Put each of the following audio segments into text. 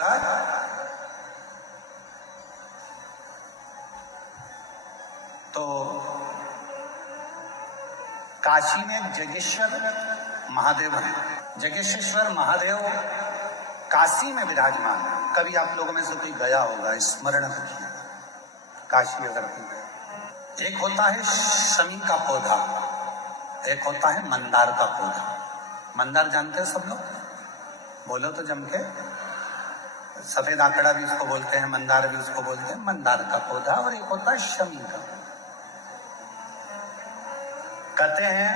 तो काशी में जगेश्वर महादेव है। जगेश्वर महादेव काशी में विराजमान है। कभी आप लोगों में से कोई गया होगा, स्मरण रखिए काशी अगर कोई गया। एक होता है शमी का पौधा, एक होता है मंदार का पौधा। मंदार जानते हैं सब लोग? बोलो तो जम के। सफेद आंकड़ा भी उसको बोलते हैं, मंदार भी उसको बोलते हैं। मंदार का पौधा और एक होता है शमी का। कहते हैं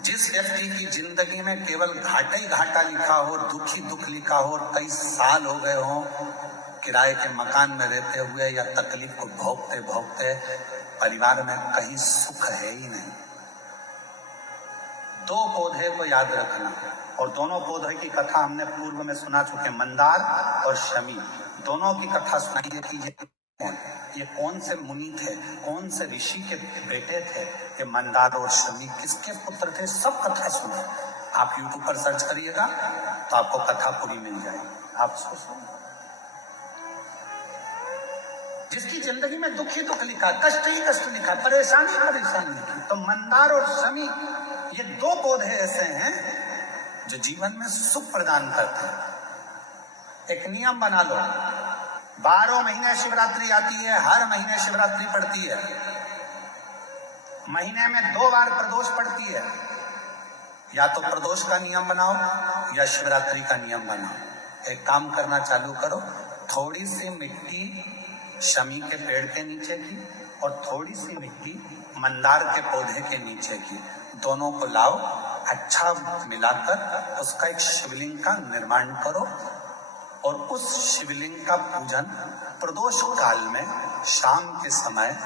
जिस व्यक्ति की जिंदगी में केवल घाटा ही घाटा लिखा हो, दुख ही दुख लिखा हो, कई साल हो गए हो किराए के मकान में रहते हुए या तकलीफ को भोगते भोगते परिवार में कहीं सुख है ही नहीं, दो पौधे को याद रखना। और दोनों पौधे की कथा हमने पूर्व में सुना चुके, मंदार और शमी। दोनों की कथा सुनाई कि ये कौन से मुनि थे, कौन से ऋषि के बेटे थे, ये मंदार और शमी किसके पुत्र थे, सब कथा सुना। आप यूट्यूब पर सर्च करिएगा तो आपको कथा पूरी मिल जाएगी। आप सोचो, जिसकी जिंदगी में दुख ही दुख लिखा, कष्ट ही कष्ट लिखा, परेशानी परेशानी लिखी, तो मंदार और शमी ये दो पौधे ऐसे हैं जो जीवन में सुख प्रदान करते हैं। एक नियम बना लो, 12 महीने शिवरात्रि आती है, हर महीने शिवरात्रि पड़ती है, महीने में 2 बार प्रदोष पड़ती है। या तो प्रदोष का नियम बनाओ या शिवरात्रि का नियम बनाओ। एक काम करना चालू करो, थोड़ी सी मिट्टी शमी के पेड़ के नीचे की और थोड़ी सी मिट्टी मंदार के पौधे के नीचे की, दोनों को लाओ, अच्छा मिलाकर उसका एक शिवलिंग का निर्माण करो और उस शिवलिंग का पूजन प्रदोष काल में शाम के समय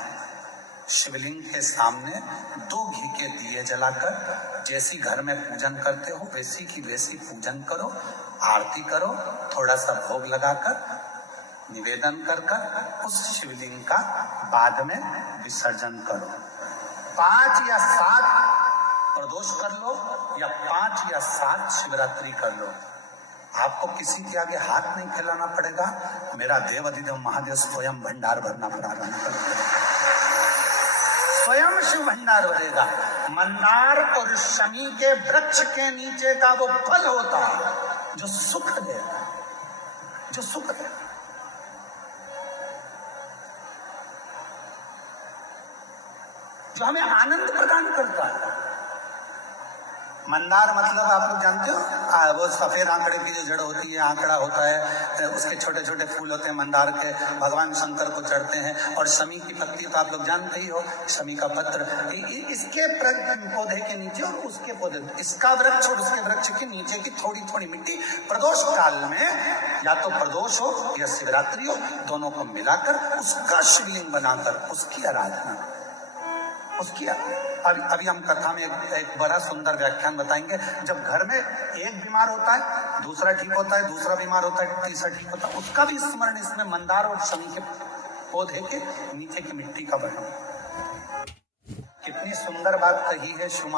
शिवलिंग के सामने 2 घी के दिए जलाकर जैसी घर में पूजन करते हो वैसी की वैसी पूजन करो, आरती करो, थोड़ा सा भोग लगाकर निवेदन कर उस शिवलिंग का बाद में विसर्जन करो। 5 या 7 प्रदोष कर लो या 5 या 7 शिवरात्रि कर लो, आपको किसी के आगे हाथ नहीं फैलाना पड़ेगा। मेरा देव अधिदेव महादेव स्वयं भंडार भरना प्रारंभ कर देगा, स्वयं शिव भंडार भरेगा। मंदार और शमी के वृक्ष के नीचे का वो फल होता है जो सुख देगा, जो सुख देगा। जो हमें आनंद प्रदान करता है। मंदार मतलब आप लोग जानते हो, वो सफेद आंकड़े की जो जड़ होती है, आंकड़ा होता है, उसके छोटे छोटे फूल होते हैं मंदार के, भगवान शंकर को चढ़ते हैं। और शमी की पत्ती तो आप लोग जानते ही हो, शमी का पत्र, इसके पौधे के नीचे और उसके पौधे, इसका वृक्ष और उसके वृक्ष के नीचे की थोड़ी थोड़ी मिट्टी प्रदोष काल में या तो प्रदोष हो या शिवरात्रि हो, दोनों को मिलाकर उसका शिवलिंग बनाकर उसकी आराधना, उसकी। अभी हम कथा में एक बड़ा सुंदर व्याख्यान बताएंगे। जब घर में एक बीमार होता है, दूसरा ठीक होता है, दूसरा बीमार होता है, तीसरा ठीक होता है, उसका भी स्मरण इसमें मंदार और शमी के पौधे के नीचे की मिट्टी का बना। कितनी सुंदर बात कही है शुमा।